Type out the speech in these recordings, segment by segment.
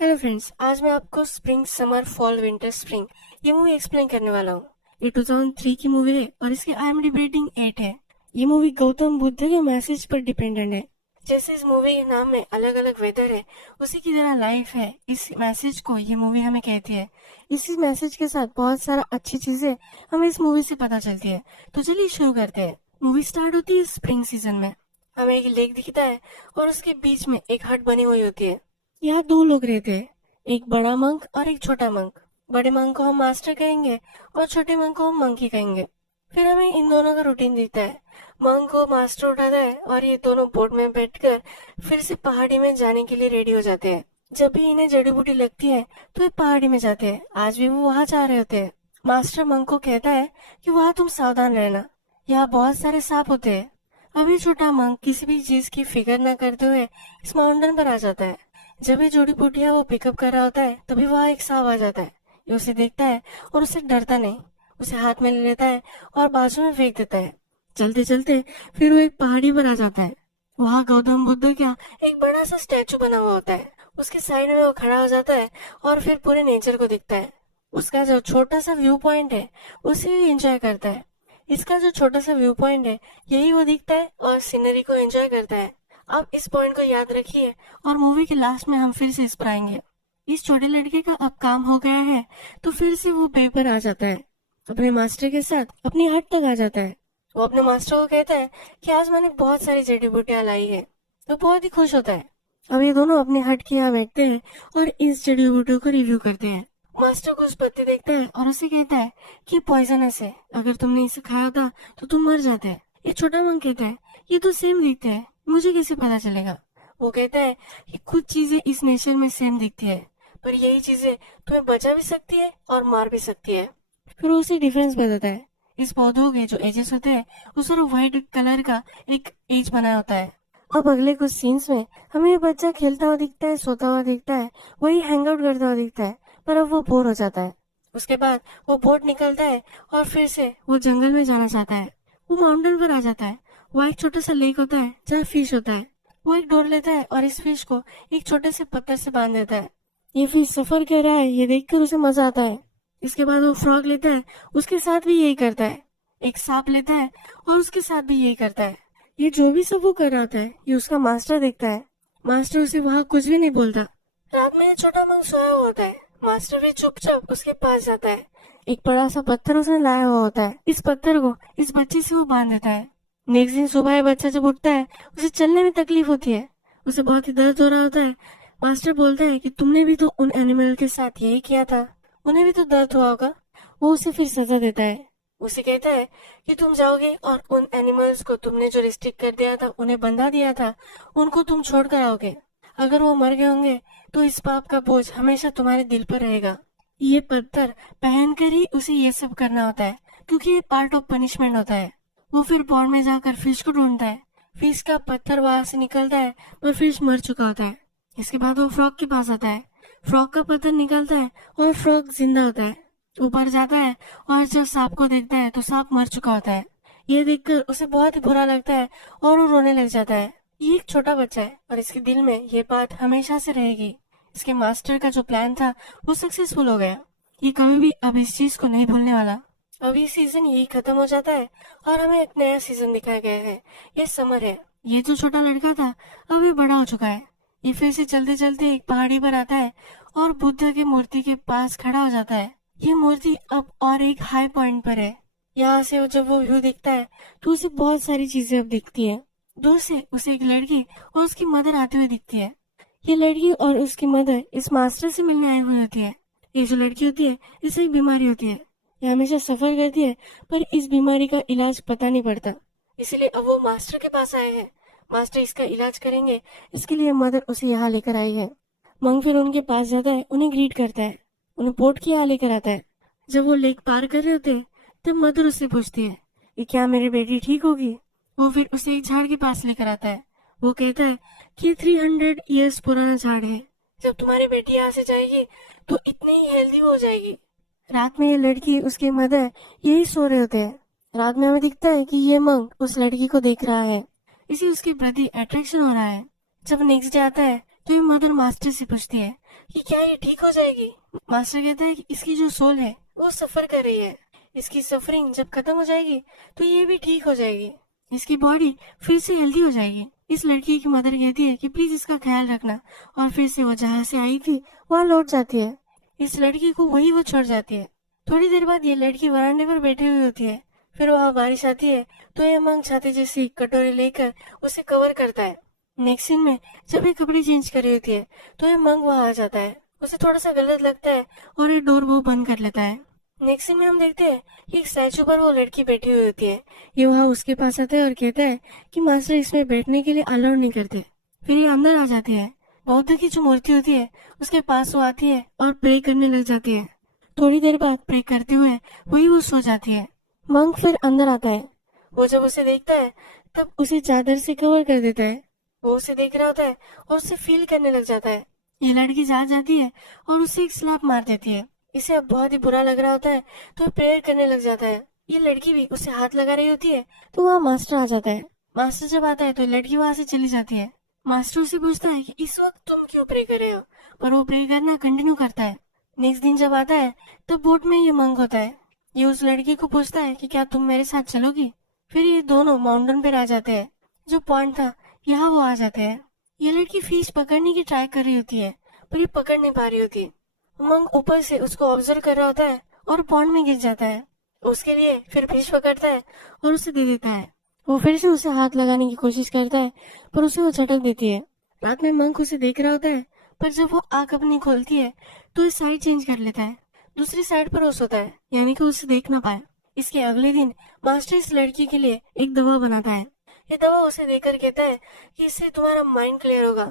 Hello friends, आज मैं आपको spring summer fall winter spring ये मूवी एक्सप्लेन करने वाला हूँ। ये 2003 की मूवी है और इसकी IMDb रेटिंग 8 है। ये मूवी गौतम बुद्ध के मैसेज पर डिपेंडेंट है। जैसे इस मूवी के नाम में अलग अलग वेदर है, उसी की तरह लाइफ है। इस मैसेज को ये मूवी हमें कहती है। इसी मैसेज के साथ बहुत सारा अच्छी चीजें हमें इस मूवी से पता चलती है। तो चलिए शुरू करते हैं। मूवी स्टार्ट होती है स्प्रिंग सीजन में। हमें एक लेक दिखता है और उसके बीच में एक हट बनी हुई होती है। यहाँ दो लोग रहते हैं, एक बड़ा मंक और एक छोटा मंक। बड़े मंक को हम मास्टर कहेंगे और छोटे मंक को हम मंकी कहेंगे। फिर हमें इन दोनों का रूटीन दिखता है। मंक को मास्टर उठाता है और ये दोनों बोट में बैठकर फिर से पहाड़ी में जाने के लिए रेडी हो जाते हैं। जब भी इन्हें जड़ी बूटी लगती है तो ये पहाड़ी में जाते हैं। आज भी वो वहाँ जा रहे होते हैं। मास्टर मंक को कहता है कि वहाँ तुम सावधान रहना, यहाँ बहुत सारे सांप होते हैं। अभी छोटा मंक किसी भी चीज की फिक्र न करते हुए इस माउंटेन पर आ जाता है। जब ये जोड़ी बूटियां वो पिकअप कर रहा होता है तभी वहाँ एक सांप आ जाता है। ये उसे देखता है और उससे डरता नहीं, उसे हाथ में ले लेता है और बाजू में फेंक देता है। चलते चलते फिर वो एक पहाड़ी पर आ जाता है। वहाँ गौतम बुद्ध का एक बड़ा सा स्टैचू बना हुआ होता है। उसके साइड में वो खड़ा हो जाता है और फिर पूरे नेचर को दिखता है। उसका जो छोटा सा व्यू पॉइंट है उसे भी एंजॉय करता है। इसका जो छोटा सा व्यू पॉइंट है यही वो दिखता है और सीनरी को एंजॉय करता है। अब इस पॉइंट को याद रखिए और मूवी के लास्ट में हम फिर से इस पर आएंगे। इस छोटे लड़के का अब काम हो गया है तो फिर से वो पे पर आ जाता है। अपने मास्टर के साथ अपनी हट तक आ जाता है। वो अपने मास्टर को कहता है कि आज मैंने बहुत सारी जड़ी बूटियां लाई है। तो बहुत ही खुश होता है। अब ये दोनों अपने हट के यहाँ बैठते हैं और इस जड़ी बूटियों को रिव्यू करते हैं। मास्टर कुछ पत्ते देखता है और उसे कहता है कि पॉइजनस है, अगर तुमने इसे खाया था तो तुम मर जाते। ये छोटा मंक कहता है ये तो सेम दिखते हैं, मुझे कैसे पता चलेगा। वो कहता है कि कुछ चीजें इस नेचर में सेम दिखती है, पर यही चीजें तुम्हें बचा भी सकती है और मार भी सकती है। फिर वो उसे डिफरेंस बताता है। इस पौधों के जो एजेस होते हैं उस पर व्हाइट कलर का एक एज बना होता है। अब अगले कुछ सीन्स में हमें ये बच्चा खेलता हुआ दिखता है, सोता हुआ दिखता है, वही हैंग आउट करता हुआ दिखता है, पर अब वो बोर हो जाता है। उसके बाद वो बोट निकलता है और फिर से वो जंगल में जाना चाहता है। वो माउंटेन पर आ जाता है। वहाँ एक छोटा सा लेक होता है जहाँ फिश होता है। वो एक डोर लेता है और इस फिश को एक छोटे से पत्थर से बांध देता है। ये फिश सफर कर रहा है ये देखकर उसे मजा आता है। इसके बाद वो फ्रॉग लेता है, उसके साथ भी यही करता है। एक सांप लेता है और उसके साथ भी यही करता है। ये जो भी सब वो कर रहा था ये उसका मास्टर देखता है। मास्टर उसे वहाँ कुछ भी नहीं बोलता। रात में ये छोटा मंक सोया हुआ होता है। मास्टर भी चुपचाप उसके पास जाता है। एक बड़ा सा पत्थर उसने लाया हुआ होता है। इस पत्थर को इस बच्चे से वो बांध देता है। नेक्स्ट दिन सुबह ये बच्चा जब उठता है उसे चलने में तकलीफ होती है। उसे बहुत ही दर्द हो रहा होता है। मास्टर बोलता है कि तुमने भी तो उन एनिमल के साथ यही किया था, उन्हें भी तो दर्द हुआ होगा। वो उसे फिर सजा देता है। उसे कहता है कि तुम जाओगे और उन एनिमल्स को तुमने जो रिस्ट्रिक्ट कर दिया था, उन्हें बंधा दिया था, उनको तुम छोड़ कर आओगे। अगर वो मर गए होंगे तो इस पाप का बोझ हमेशा तुम्हारे दिल पर रहेगा। ये पत्थर पहनकर ही उसे ये सब करना होता है, क्योंकि ये पार्ट ऑफ पनिशमेंट होता है। वो फिर पॉन्ड में जाकर फिश को ढूंढता है। फिश का पत्थर वहां से निकलता है पर फिश मर चुका होता है। इसके बाद वो फ्रॉग के पास आता है। फ्रॉग का पत्थर निकलता है और फ्रॉग जिंदा होता है। ऊपर जाता है और जब सांप को देखता है तो सांप मर चुका होता है। ये देखकर उसे बहुत ही बुरा लगता है और वो रोने लग जाता है। ये एक छोटा बच्चा है और इसके दिल में ये बात हमेशा से रहेगी। इसके मास्टर का जो प्लान था वो सक्सेसफुल हो गया। ये कभी भी अब इस चीज को नहीं भूलने वाला। अभी सीजन यही खत्म हो जाता है और हमें एक नया सीजन दिखाया गया है। ये समर है। ये जो छोटा लड़का था अब ये बड़ा हो चुका है। ये फिर से चलते चलते एक पहाड़ी पर आता है और बुद्ध की मूर्ति के पास खड़ा हो जाता है। ये मूर्ति अब और एक हाई पॉइंट पर है। यहाँ से जब वो व्यू दिखता है तो उसे बहुत सारी चीजें अब दिखती है। दूर से उसे एक लड़की और उसकी मदर आती हुई दिखती है। ये लड़की और उसकी मदर इस मास्टर से मिलने आई हुई होती है। ये जो लड़की होती है इसे एक बीमारी होती है। ये हमेशा सफर करती है पर इस बीमारी का इलाज पता नहीं पड़ता, इसलिए अब वो मास्टर के पास आए हैं। मास्टर इसका इलाज करेंगे, इसके लिए मदर उसे यहाँ लेकर आई है। मंग फिर उनके पास जाता है, उन्हें ग्रीट करता है, उन्हें बोट के यहाँ लेकर आता है। जब वो लेक पार कर रहे होते हैं तब मदर उससे पूछती है कि क्या मेरी बेटी ठीक होगी। वो फिर उसे एक झाड़ के पास लेकर आता है। वो कहता है कि 300 इयर्स पुराना झाड़ है, जब तुम्हारी बेटी यहाँ से जाएगी तो इतनी ही हेल्दी हो जाएगी। रात में ये लड़की उसके मदर यही सो रहे होते हैं। रात में हमें दिखता है कि ये मंक उस लड़की को देख रहा है, इसे उसके प्रति अट्रैक्शन हो रहा है। जब नेक्स्ट डे आता है तो ये मदर मास्टर से पूछती है कि क्या ये ठीक हो जाएगी। मास्टर कहता है कि इसकी जो सोल है वो सफर कर रही है, इसकी सफरिंग जब खत्म हो जाएगी तो ये भी ठीक हो जाएगी, इसकी बॉडी फिर से हेल्दी हो जाएगी। इस लड़की की मदर कहती है कि प्लीज इसका ख्याल रखना, और फिर से वो जहाँ से आई थी वहाँ लौट जाती है। इस लड़की को वही वो छोड़ जाती है। थोड़ी देर बाद ये लड़की वरांडे पर बैठी हुई होती है। फिर वहाँ बारिश आती है तो ये मंक छाते जैसी कटोरी लेकर उसे कवर करता है। नेक्स्ट सीन में जब ये कपड़े चेंज कर रही होती है तो ये मंक वहाँ आ जाता है। उसे थोड़ा सा गलत लगता है और ये डोर वो बंद कर लेता है। नेक्स्ट सीन में हम देखते हैं कि एक स्टैचू पर वो लड़की बैठी हुई होती है। ये वहाँ उसके पास आता है और कहता है कि मास्टर इसमें बैठने के लिए अलाउ नहीं करते। फिर ये अंदर आ जाती है। बौद्ध की जो मूर्ति होती है उसके पास वो आती है और प्रे करने लग जाती है। थोड़ी देर बाद प्रे करते हुए वही वो सो जाती है। मंक फिर अंदर आता है। वो जब उसे देखता है तब उसे चादर से कवर कर देता है। वो उसे देख रहा होता है और उसे फील करने लग जाता है। ये लड़की जाती है और उसे एक स्लैप मार देती है। इसे अब बहुत ही बुरा लग रहा होता है तो प्रेयर करने लग जाता है। ये लड़की भी उसे हाथ लगा रही होती है तो वहाँ मास्टर आ जाता है। मास्टर जब आता है तो लड़की वहाँ से चली जाती है। मास्टर उसे पूछता है कि इस वक्त तुम क्यों प्रे कर रहे हो, पर वो प्रे करना कंटिन्यू करता है। नेक्स्ट दिन जब आता है तब बोट में ये मंक होता है। ये उस लड़की को पूछता है कि क्या तुम मेरे साथ चलोगी। फिर ये दोनों माउंटेन पर आ जाते हैं। जो पॉइंट था यहाँ वो आ जाते हैं। ये लड़की फिश पकड़ने की ट्राई कर रही होती है पर ये पकड़ नहीं पा रही होती। मंक ऊपर से उसको ऑब्जर्व कर रहा होता है और पॉन्ड में गिर जाता है। उसके लिए फिर फिश पकड़ता है और उसे दे देता है। वो फिर से उसे हाथ लगाने की कोशिश करता है पर उसे वो झटक देती है। रात में मंक उसे देख रहा होता है पर जब वो आंख अपनी खोलती है तो इस साइड चेंज कर लेता है। दूसरी साइड पर वो सोता है, यानी कि उसे देख ना पाए। इसके अगले दिन मास्टर इस लड़की के लिए एक दवा बनाता है। ये दवा उसे देकर कहता है कि इससे तुम्हारा माइंड क्लियर होगा।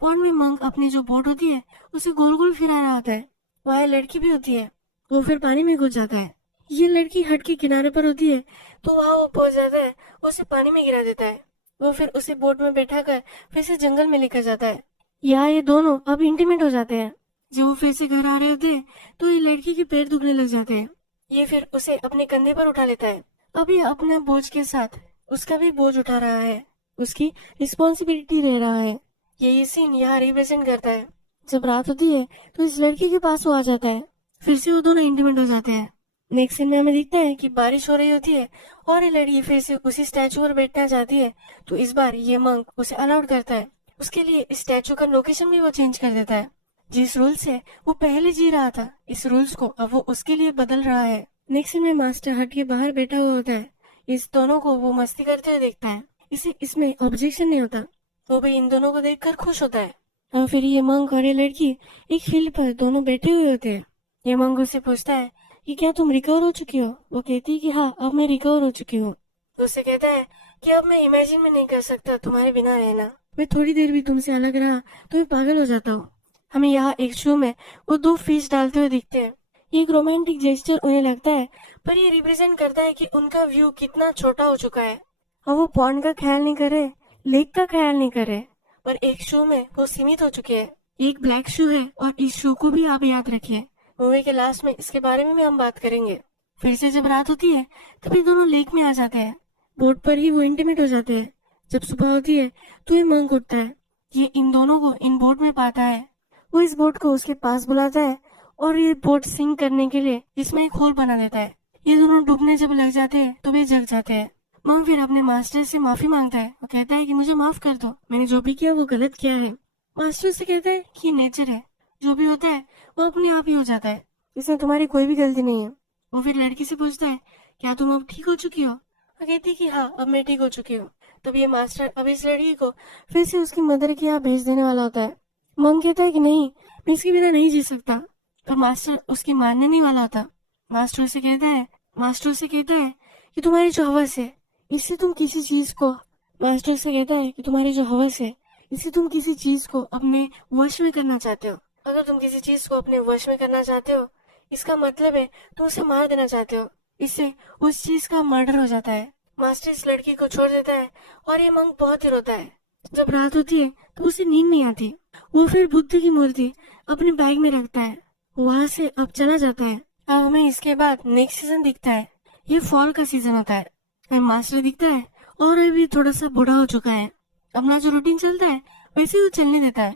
पॉन्ड में मंक अपनी जो बोट होती है उसे गोल गोल फिरा रहा होता है। वहाँ लड़की भी होती है। वो फिर पानी में घुस जाता है। ये लड़की हट के किनारे पर होती है तो वहाँ वो पहुंच जाता है, उसे पानी में गिरा देता है। वो फिर उसे बोट में बैठा कर फिर से जंगल में लेकर जाता है। यहाँ ये दोनों अब इंटीमेट हो जाते हैं। जब वो फिर से घर आ रहे होते हैं तो ये लड़की के पैर दुखने लग जाते हैं। ये फिर उसे अपने कंधे पर उठा लेता है। अब ये अपने बोझ के साथ उसका भी बोझ उठा रहा है, उसकी रिस्पॉन्सिबिलिटी रह रहा है। ये सीन यहाँ रिप्रेजेंट करता है। जब रात होती है तो इस लड़की के पास वो आ जाता है। फिर से वो दोनों इंटीमेट हो जाते हैं। नेक्स्ट सीन में हमें दिखता है कि बारिश हो रही होती है और ये लड़की फिर से उसी स्टैचू पर बैठना चाहती है। तो इस बार ये मंक उसे अलाउड करता है। उसके लिए इस स्टैचू का लोकेशन भी वो चेंज कर देता है। जिस रूल से वो पहले जी रहा था, इस रूल्स को अब वो उसके लिए बदल रहा है। नेक्स्ट सीन में मास्टर हट के बाहर बैठा हुआ होता है। इस दोनों को वो मस्ती करते हुए देखता है। इसे इसमें ऑब्जेक्शन नहीं होता। वो भी इन दोनों को देखकर खुश होता है। और फिर ये मंक और ये लड़की एक फील्ड पर दोनों बैठे हुए होते हैं। ये मंक उससे पूछता है कि क्या तुम रिकवर हो चुकी हो। वो कहती है कि हाँ, अब मैं रिकवर हो चुकी हूँ। तो उससे कहता है कि अब मैं इमेजिन में नहीं कर सकता तुम्हारे बिना रहना। मैं थोड़ी देर भी तुमसे अलग रहा तो मैं पागल हो जाता हूँ। हमें यहाँ एक शो में वो दो फिश डालते हुए दिखते हैं। ये एक रोमांटिक जेस्चर उन्हें लगता है, पर ये रिप्रेजेंट करता है कि उनका व्यू कितना छोटा हो चुका है। और वो पॉन्ड का ख्याल नहीं करे, लेक का ख्याल नहीं करे, पर एक शो में वो सीमित हो चुके हैं। एक ब्लैक शू है और इस शो को भी आप याद रखिए। मूवी के लास्ट में इसके बारे में भी हम बात करेंगे। फिर से जब रात होती है तभी दोनों लेक में आ जाते हैं। बोट पर ही वो इंटीमेट हो जाते हैं। जब सुबह होती है तो ये मंक उठता है। ये इन दोनों को इन बोट में पाता है। वो इस बोट को उसके पास बुलाता है और ये बोट सिंक करने के लिए इसमें एक होल बना देता है। ये दोनों डूबने जब लग जाते हैं तो वे जग जाते हैं। मंक फिर अपने मास्टर से माफी मांगता है और कहता है कि मुझे माफ कर दो, मैंने जो भी किया वो गलत किया है। मास्टर से कहता है कि नेचर है, जो भी होता है वो अपने आप ही हो जाता है, इसमें तुम्हारी कोई भी गलती नहीं है। वो फिर लड़की से पूछता है क्या तुम अब ठीक हो चुकी हो। वो कहती है कि हाँ, अब मैं ठीक हो चुकी हूँ। तब ये मास्टर अब इस लड़की को फिर से उसकी मदर के यहाँ भेज देने वाला होता है। मंक कहता है कि नहीं, मैं इसके बिना नहीं जी सकता, पर मास्टर उसकी मानने नहीं वाला होता। मास्टर से कहता है कि तुम्हारी जो हवस है इससे तुम किसी चीज को किसी चीज को अपने वश में करना चाहते हो। अगर तुम किसी चीज को अपने वश में करना चाहते हो, इसका मतलब है तुम उसे मार देना चाहते हो। इससे उस चीज का मर्डर हो जाता है। मास्टर इस लड़की को छोड़ देता है और ये मंक बहुत ही रोता है। जब रात होती है तो उसे नींद नहीं आती। वो फिर बुद्ध की मूर्ति अपने बैग में रखता है, वहाँ से अब चला जाता है। अब हमें इसके बाद नेक्स्ट सीजन दिखता है। ये फॉल का सीजन होता है। मास्टर दिखता है और ये भी थोड़ा सा बूढ़ा हो चुका है। अपना जो रूटीन चलता है वैसे वो चलने देता है।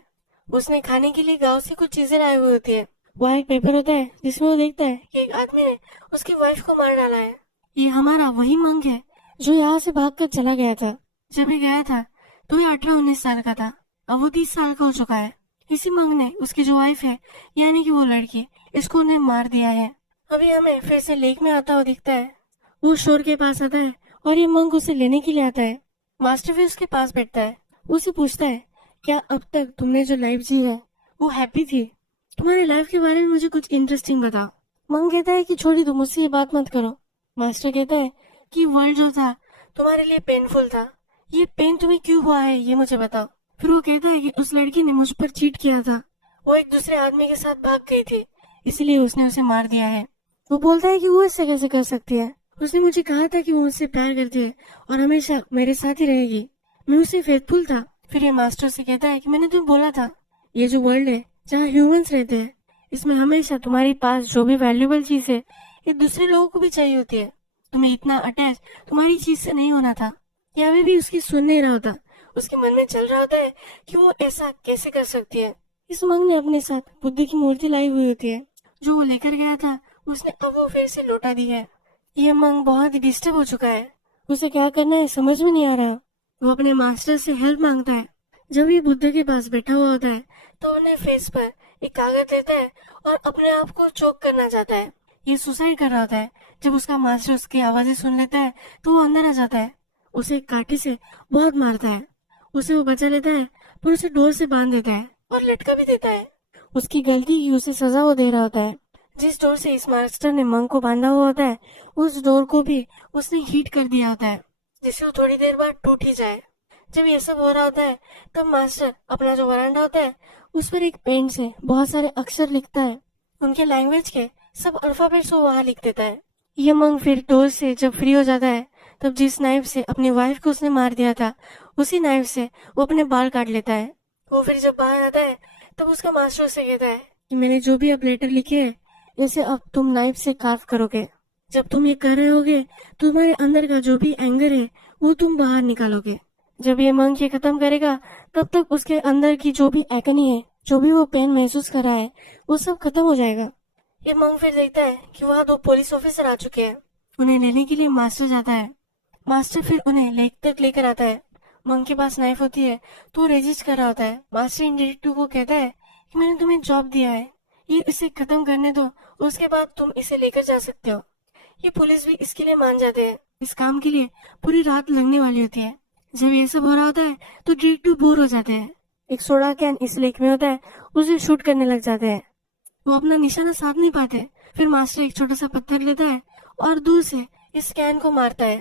उसने खाने के लिए गांव से कुछ चीजें लाई हुई होती है। वहाँ एक पेपर होता है जिसमें वो देखता है कि एक आदमी ने उसकी वाइफ को मार डाला है। ये हमारा वही मंक है जो यहाँ से भागकर चला गया था। जब ये गया था तो ये 18-19 साल का था। अब वो 30 साल का हो चुका है। इसी मंक ने उसकी जो वाइफ है यानी कि वो लड़की, इसको उन्हें मार दिया है। अभी हमें फिर से लेक में आता हुआ दिखता है। वो शोर के पास आता है और ये मंक उसे लेने के लिए आता है। मास्टर भी उसके पास बैठता है। उसे पूछता है, क्या अब तक तुमने जो लाइफ जी है वो हैप्पी थी? तुम्हारी लाइफ के बारे में मुझे कुछ इंटरेस्टिंग बताओ। मंक कहता है कि छोड़ी दो, मुझसे ये बात मत करो। मास्टर कहता है कि वर्ल्ड जो था तुम्हारे लिए पेनफुल था। ये पेन तुम्हें क्यों हुआ है ये मुझे बताओ। फिर वो कहता है कि उस लड़की ने मुझ पर चीट किया था। वो एक दूसरे आदमी के साथ भाग गई थी, इसलिए उसने उसे मार दिया है। वो बोलता है कि वो इससे कैसे कर सकती है। उसने मुझे कहा था कि वो मुझसे प्यार करती है और हमेशा मेरे साथ ही रहेगी। मैं उसे फेथफुल था। फिर ये मास्टर से कहता है कि मैंने तुम्हें बोला था, ये जो वर्ल्ड है जहाँ ह्यूमंस रहते हैं, इसमें हमेशा तुम्हारे पास जो भी वैल्यूएबल चीज है ये दूसरे लोगों को भी चाहिए होती है। तुम्हें इतना अटैच तुम्हारी चीज से नहीं होना था। ये अभी भी उसकी सुन नहीं रहा होता। उसके मन में चल रहा होता है कि वो ऐसा कैसे कर सकती है। इस मंक ने अपने साथ बुद्ध की मूर्ति लाई हुई होती है जो वो लेकर गया था। उसने अब वो फिर से लौटा दी है। ये मंक बहुत ही डिस्टर्ब हो चुका है। उसे क्या करना है समझ में नहीं आ रहा। वो अपने मास्टर से हेल्प मांगता है। जब ये बुद्ध के पास बैठा हुआ होता है तो उन्हें फेस पर एक कागज देता है और अपने आप को चोक करना चाहता है। ये सुसाइड कर रहा होता है। जब उसका मास्टर उसकी आवाजें सुन लेता है तो वो अंदर आ जाता है। उसे एक काठी से बहुत मारता है। उसे वो बचा लेता है पर उसे डोर से बांध देता है और लटका भी देता है। उसकी गलती की उसे सजा वो दे रहा होता है। जिस डोर से इस मास्टर ने मंक को बांधा हुआ होता है उस डोर को भी उसने हीट कर दिया होता है जिससे वो थोड़ी देर बाद टूट ही जाए। जब ये सब हो रहा होता है तब मास्टर अपना जो वरांडा होता है उस पर एक पेन से बहुत सारे अक्षर लिखता है। उनके लैंग्वेज के सब अल्फाबेट्स वो वहाँ लिख देता है। ये मंक फिर डोर से जब फ्री हो जाता है तब जिस नाइफ से अपनी वाइफ को उसने मार दिया था उसी नाइफ से वो अपने बाल काट लेता है। वो फिर जब बाहर आता है तब उसका मास्टर उससे कहता है कि मैंने जो भी अब लेटर लिखे हैं इसे अब तुम नाइफ से कार्व करोगे। जब तुम ये कर रहे होगे तो तुम्हारे अंदर का जो भी एंगर है वो तुम बाहर निकालोगे। जब ये मंक ये खत्म करेगा तब तक उसके अंदर की जो भी एगनी है, जो भी वो पेन महसूस कर रहा है, वो सब खत्म हो जाएगा। ये मंक फिर देखता है कि वहाँ 2 पुलिस ऑफिसर आ चुके हैं। उन्हें लेने के लिए मास्टर जाता है। मास्टर फिर उन्हें लेक तक लेकर आता है। मंक के पास नाइफ होती है तो वो रेजिस्ट कर रहा होता है। मास्टर इन डिटेक्टिव को कहता है कि मैंने तुम्हें जॉब दिया है, ये इसे खत्म करने दो, उसके बाद तुम इसे लेकर जा सकते हो। ये पुलिस भी इसके लिए मान जाते हैं। इस काम के लिए पूरी रात लगने वाली होती है। जब ये सब हो रहा होता है तो डिटेक्टिव बोर हो जाते हैं। एक सोडा कैन इस लेक में होता है, उसे शूट करने लग जाते हैं। वो अपना निशाना साध नहीं पाते। फिर मास्टर एक छोटा सा पत्थर लेता है और दूर से इस कैन को मारता है।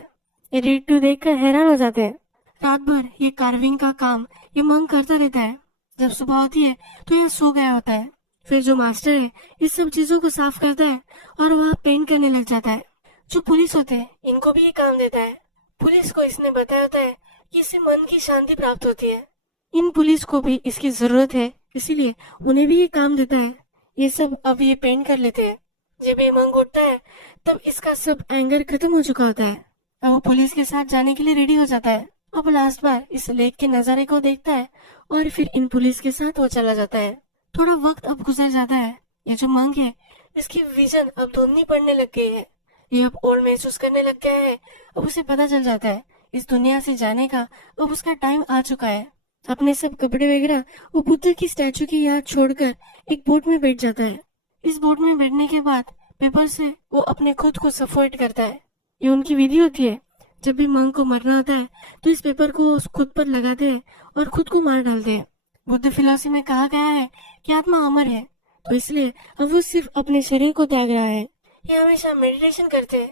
ये डिटेक्टिव देखकर हैरान हो जाते हैं। रात भर ये कार्विंग का काम ये मंक करता रहता है। जब सुबह होती है तो यह सो गया होता है। फिर जो मास्टर है इस सब चीजों को साफ करता है और वहाँ पेंट करने लग जाता है। जो पुलिस होते हैं इनको भी ये काम देता है। पुलिस को इसने बताया होता है कि इससे मन की शांति प्राप्त होती है। इन पुलिस को भी इसकी जरूरत है, इसीलिए उन्हें भी ये काम देता है। ये सब अब ये पेंट कर लेते हैं। जब ये मंक उठता है तब इसका सब एंगर खत्म हो चुका होता है। अब वो पुलिस के साथ जाने के लिए रेडी हो जाता है। अब लास्ट बार इस लेक के नजारे को देखता है और फिर इन पुलिस के साथ वो चला जाता है। थोड़ा वक्त अब गुजर जाता है। ये जो मंक है इसकी विजन अब धुंधली पड़ने लग गई है। ये अब ओल्ड महसूस करने लग गया है। अब उसे पता चल जाता है इस दुनिया से जाने का अब उसका टाइम आ चुका है। अपने सब कपड़े वगैरह वो बुद्ध की स्टैचू की याद छोड़कर एक बोट में बैठ जाता है। इस बोट में बैठने के बाद पेपर से वो अपने खुद को सफोकेट करता है। ये उनकी विधि होती है। जब भी मंक को मरना होता है तो इस पेपर को वो खुद पर लगाते हैं और खुद को मार डालते हैं। बुद्ध फिलॉसफी में कहा गया है कि आत्मा अमर है, तो इसलिए अब वो सिर्फ अपने शरीर को त्याग रहा है। ये हमेशा मेडिटेशन करते हैं।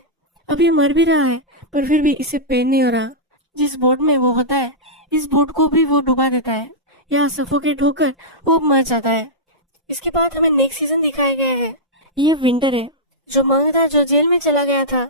अब ये मर भी रहा है पर फिर भी इसे पेन नहीं हो रहा। जिस बोट में वो होता है इस बोट को भी वो डुबा देता है। यहाँ सफोकेट होकर वो मर जाता है। इसके बाद हमें नेक्स्ट सीजन दिखाया गया है। ये विंटर है। जो मंक था जो जेल में चला गया था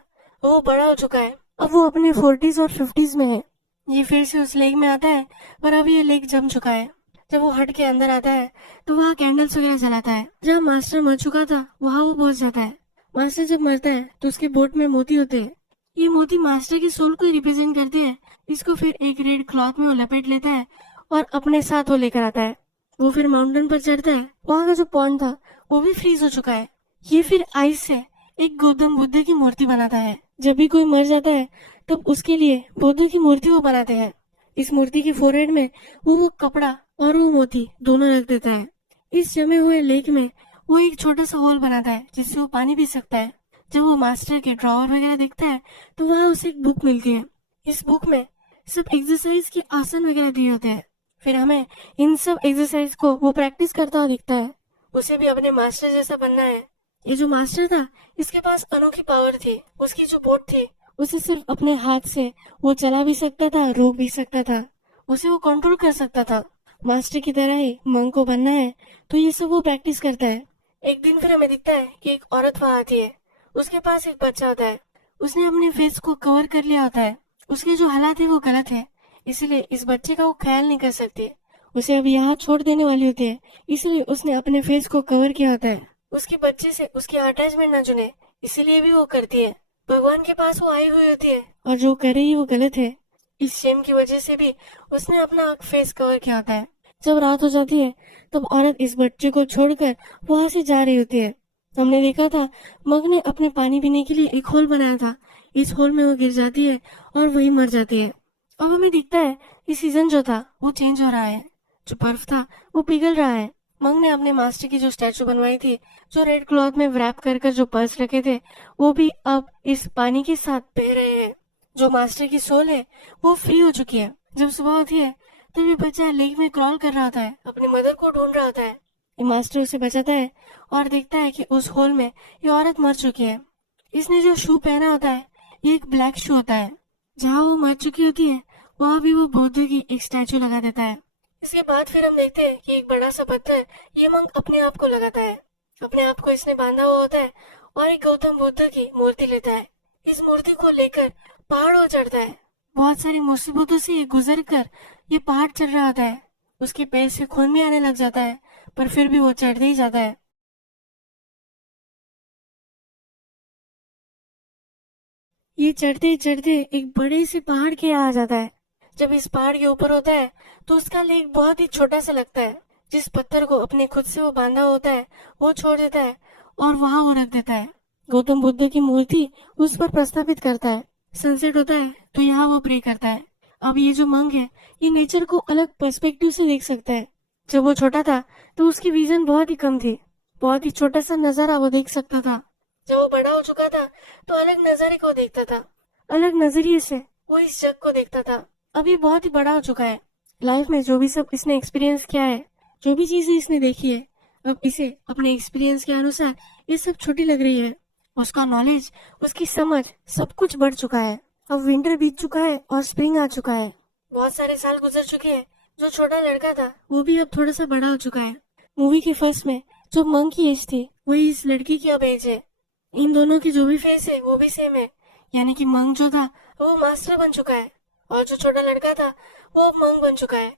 वो बड़ा हो चुका है। अब वो अपने 40s और 50s में है। ये फिर से उस लेक में आता है पर अब ये लेक जम चुका है। जब वो हट के अंदर आता है तो वहाँ कैंडल्स वगैरह जलाता है। जहाँ मास्टर मर चुका था वहाँ वो पहुंच जाता है। मास्टर जब मरता है तो उसके बोट में मोती होते हैं। ये मोती मास्टर की सोल को रिप्रेजेंट करते हैं। इसको फिर एक रेड क्लॉथ में वो लपेट लेता है और अपने साथ वो लेकर आता है। वो फिर माउंटेन पर चढ़ता है, वहाँ का जो पॉन्ड था वो भी फ्रीज हो चुका है। ये फिर आइस से एक गौतम बुद्ध की मूर्ति बनाता है। जब भी कोई मर जाता है तब उसके लिए बुद्ध की मूर्ति वो बनाते हैं। इस मूर्ति के फोरहेड में वो कपड़ा और वो मोती दोनों रख देता है। इस जमे हुए लेक में वो एक छोटा सा होल बनाता है जिससे वो पानी पी सकता है। जब वो मास्टर के ड्रॉवर वगैरह देखता है तो वहाँ उसे एक बुक मिलती है। इस बुक में सब एक्सरसाइज के आसन वगैरह दिए होते हैं। फिर हमें इन सब एक्सरसाइज को वो प्रैक्टिस करता हुआ दिखता है। उसे भी अपने मास्टर जैसा बनना है। ये जो मास्टर था इसके पास अनोखी पावर थी। उसकी जो बोट थी उसे सिर्फ अपने हाथ से वो चला भी सकता था, रोक भी सकता था, उसे वो कंट्रोल कर सकता था। मास्टर की तरह ही मंक को बनना है तो ये सब वो प्रैक्टिस करता है। एक दिन फिर हमें दिखता है कि एक औरत वहाँ आती है। उसके पास एक बच्चा होता है। उसने अपने फेस को कवर कर लिया होता है। उसके जो हालात है वो गलत है, इसलिए इस बच्चे का वो ख्याल नहीं कर सकती। उसे अब यहाँ छोड़ देने वाली होती है, इसलिए उसने अपने फेस को कवर किया होता है। उसके बच्चे से उसकी अटैचमेंट ना चुने, इसीलिए भी वो करती है। भगवान के पास वो आई हुई होती है और जो कर रही है वो गलत है। इस शेम की वजह से भी उसने अपना फेस कवर किया होता है। जब रात हो जाती है तब औरत इस बच्चे को छोड़कर वहां से जा रही होती है। हमने देखा था मग ने अपने पानी पीने के लिए एक होल बनाया था। इस होल में वो गिर जाती है और वही मर जाती है। अब हमें दिखता है ये सीजन जो था वो चेंज हो रहा है। जो बर्फ था वो पिघल रहा है। मंग ने अपने मास्टर की जो स्टैचू बनवाई थी, जो रेड क्लॉथ में रैप कर जो पर्स रखे थे, वो भी अब इस पानी के साथ बह रहे हैं। जो मास्टर की सोल है वो फ्री हो चुकी है। जब सुबह होती है तब ये बच्चा लेक में क्रॉल कर रहा होता है, अपनी मदर को ढूंढ रहा होता है। ये मास्टर उसे बचाता है और देखता है कि उस होल में ये औरत मर चुकी है। इसने जो शू पहना होता है ये एक ब्लैक शू होता है। जहाँ वो मर चुकी होती है वहाँ भी वो बुद्ध की एक स्टैचू लगा देता है। इसके बाद फिर हम देखते हैं कि एक बड़ा सा पत्थर ये मंक अपने आप को लगाता है। अपने आप को इसने बांधा हुआ होता है और एक गौतम बुद्ध की मूर्ति लेता है। इस मूर्ति को लेकर पहाड़ हो चढ़ता है। बहुत सारी मुसीबतों से ये गुजर कर ये पहाड़ चढ़ रहा होता है। उसके पैर से खून भी आने लग जाता है, पर फिर भी वो चढ़ते ही जाता है। ये चढ़ते चढ़ते एक बड़े से पहाड़ के यहाँ आ जाता है। जब इस पहाड़ के ऊपर होता है तो उसका लेक बहुत ही छोटा सा लगता है। जिस पत्थर को अपने खुद से वो बांधा होता है वो छोड़ देता है और वहां वो रख देता है। गौतम बुद्ध की मूर्ति उस पर प्रस्थापित करता है। सनसेट होता है तो यहाँ वो प्रे करता है। अब ये जो मंक है ये नेचर को अलग पर्सपेक्टिव से देख सकता है। जब वो छोटा था तो उसकी विजन बहुत ही कम थी। बहुत ही छोटा सा नजारा वो देख सकता था। जब वो बड़ा हो चुका था तो अलग नजारे को देखता था। अलग नजरिए से वो इस जग को देखता था। अभी बहुत ही बड़ा हो चुका है। लाइफ में जो भी सब इसने एक्सपीरियंस किया है, जो भी चीजें इसने देखी है, अब इसे अपने एक्सपीरियंस के अनुसार ये सब छोटी लग रही है। उसका नॉलेज, उसकी समझ सब कुछ बढ़ चुका है। अब विंटर बीत चुका है और स्प्रिंग आ चुका है। बहुत सारे साल गुजर चुके हैं। जो छोटा लड़का था वो भी अब थोड़ा सा बड़ा हो चुका है। मूवी के फर्स्ट में जो मंक की एज थी वही इस लड़की की अब एज है। इन दोनों की जो भी फेस है वो भी सेम है। यानी कि मंक जो था वो मास्टर बन चुका है और जो छोटा लड़का था वो अब मंक बन चुका है।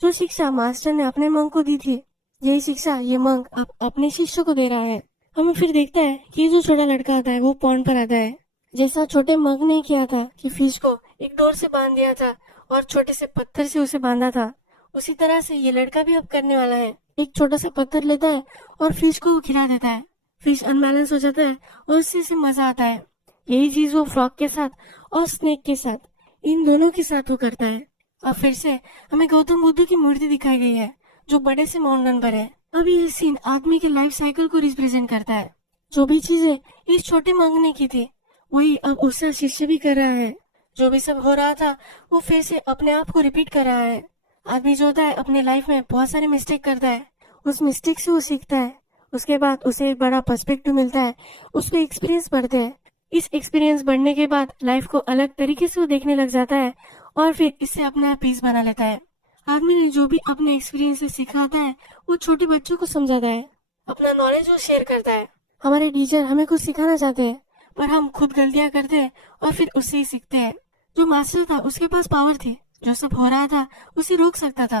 जो शिक्षा मास्टर ने अपने मंक को दी थी, यही शिक्षा ये मंक अब अपने शिष्य को दे रहा है। हमें फिर देखता है कि जो छोटा लड़का आता है वो पॉन्ड पर आता है। जैसा छोटे मंक ने किया था कि फिश को एक डोर से बांध दिया था और छोटे से पत्थर से उसे बांधा था, उसी तरह से ये लड़का भी अब करने वाला है। एक छोटा सा पत्थर लेता है और फिश को वो खिला देता है। फिश अनबैलेंस हो जाता है और उससे से मजा आता है। यही चीज वो फ्रॉग के साथ और स्नेक के साथ, इन दोनों के साथ वो करता है। अब फिर से हमें गौतम बुद्ध की मूर्ति दिखाई गई है जो बड़े से माउंटेन पर है। अभी ये सीन आदमी के लाइफ साइकिल को रिप्रेजेंट करता है। जो भी चीजें इस छोटे मंक ने की थी वही अब उसका शिष्य भी कर रहा है। जो भी सब हो रहा था वो फिर से अपने आप को रिपीट कर रहा है। आदमी जो होता है अपने लाइफ में बहुत सारे मिस्टेक करता है। उस मिस्टेक से वो सीखता है। उसके बाद उसे एक बड़ा पर्सपेक्टिव मिलता है। उसको एक्सपीरियंस बढ़ते हैं। इस एक्सपीरियंस बढ़ने के बाद लाइफ को अलग तरीके से वो देखने लग जाता है और फिर इससे अपना पीस बना लेता है। आदमी ने जो भी अपने एक्सपीरियंस से सिखाता है वो छोटे बच्चों को समझाता है। अपना नॉलेज वो शेयर करता है। हमारे टीचर हमें कुछ सिखाना चाहते हैं पर हम खुद गलतियां करते हैं और फिर उससे ही सीखते हैं। जो मास्टर था उसके पास पावर थी, जो सब हो रहा था उसे रोक सकता था।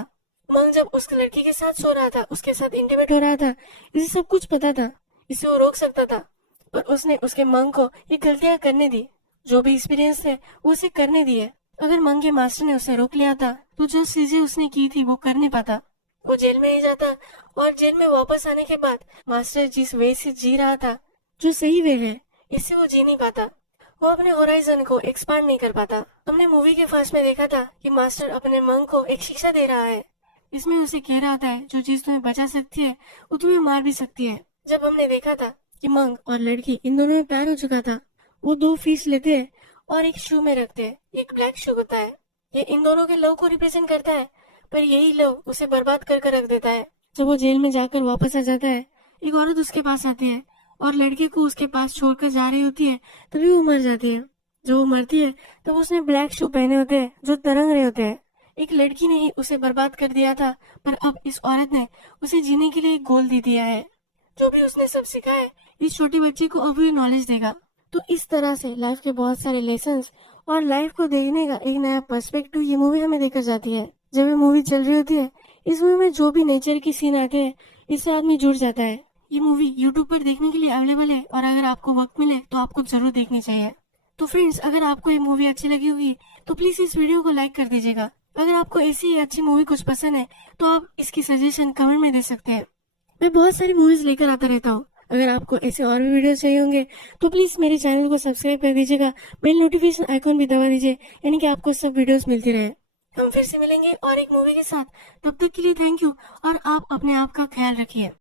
मंग जब उस लड़की के साथ सो रहा था, उसके साथ इंटीमेट हो रहा था, इसे सब कुछ पता था, इसे वो रोक सकता था, पर उसने उसके मंग को ये गलतियां करने दी। जो भी एक्सपीरियंस थे वो उसे करने दिए। अगर मंग के मास्टर ने उसे रोक लिया था तो जो चीजें उसने की थी वो कर नहीं पाता। वो जेल में ही जाता और जेल में वापस आने के बाद मास्टर जिस वे से जी रहा था, जो सही वे है, इससे वो जी नहीं पाता। वो अपने होराइजन को एक्सपांड नहीं कर पाता। हमने मूवी के फर्स्ट में देखा था कि मास्टर अपने मंक को एक शिक्षा दे रहा है। इसमें उसे कह रहा था जो चीज तुम्हें बचा सकती है वो तुम्हें मार भी सकती है। जब हमने देखा था कि मंक और लड़की इन दोनों में प्यार हो चुका था, वो 2 फिश लेते हैं और एक शू में रखते हैं। एक ब्लैक शू होता है, ये इन दोनों के लव को रिप्रेजेंट करता है, पर यही लव उसे बर्बाद कर रख देता है। जब वो जेल में जाकर वापस आ जाता है, एक औरत उसके पास आती है और लड़के को उसके पास छोड़कर जा रही होती है, तभी वो मर जाती है। जब वो मरती है तब उसने ब्लैक शू पहने होते हैं जो तरंग रहे होते हैं। एक लड़की ने ही उसे बर्बाद कर दिया था, पर अब इस औरत ने उसे जीने के लिए एक गोल दे दिया है। जो भी उसने सब सीखा है, इस छोटी बच्ची को अब ये नॉलेज देगा। तो इस तरह से लाइफ के बहुत सारे लेसन्स और लाइफ को देखने का एक नया पर्सपेक्टिव ये मूवी हमें देकर जाती है। जब ये मूवी चल रही होती है, इस मूवी में जो भी नेचर की सीन आते हैं, इससे आदमी जुड़ जाता है। ये मूवी यूट्यूब पर देखने के लिए अवेलेबल है और अगर आपको वक्त मिले तो आपको जरूर देखनी चाहिए। तो फ्रेंड्स, अगर आपको ये मूवी अच्छी लगी होगी तो प्लीज इस वीडियो को लाइक कर दीजिएगा। अगर आपको ऐसी अच्छी मूवी कुछ पसंद है तो आप इसकी सजेशन कमेंट में दे सकते हैं। मैं बहुत सारी मूवीज लेकर आता रहता हूँ। अगर आपको ऐसे और भी वीडियो चाहिए होंगे तो प्लीज मेरे चैनल को सब्सक्राइब कर दीजिएगा, बेल नोटिफिकेशन आइकॉन भी दबा दीजिए, यानी कि आपको सब वीडियोस मिलती रहे। हम फिर से मिलेंगे और एक मूवी के साथ। तब तक के लिए थैंक यू और आप अपने आप का ख्याल रखिए।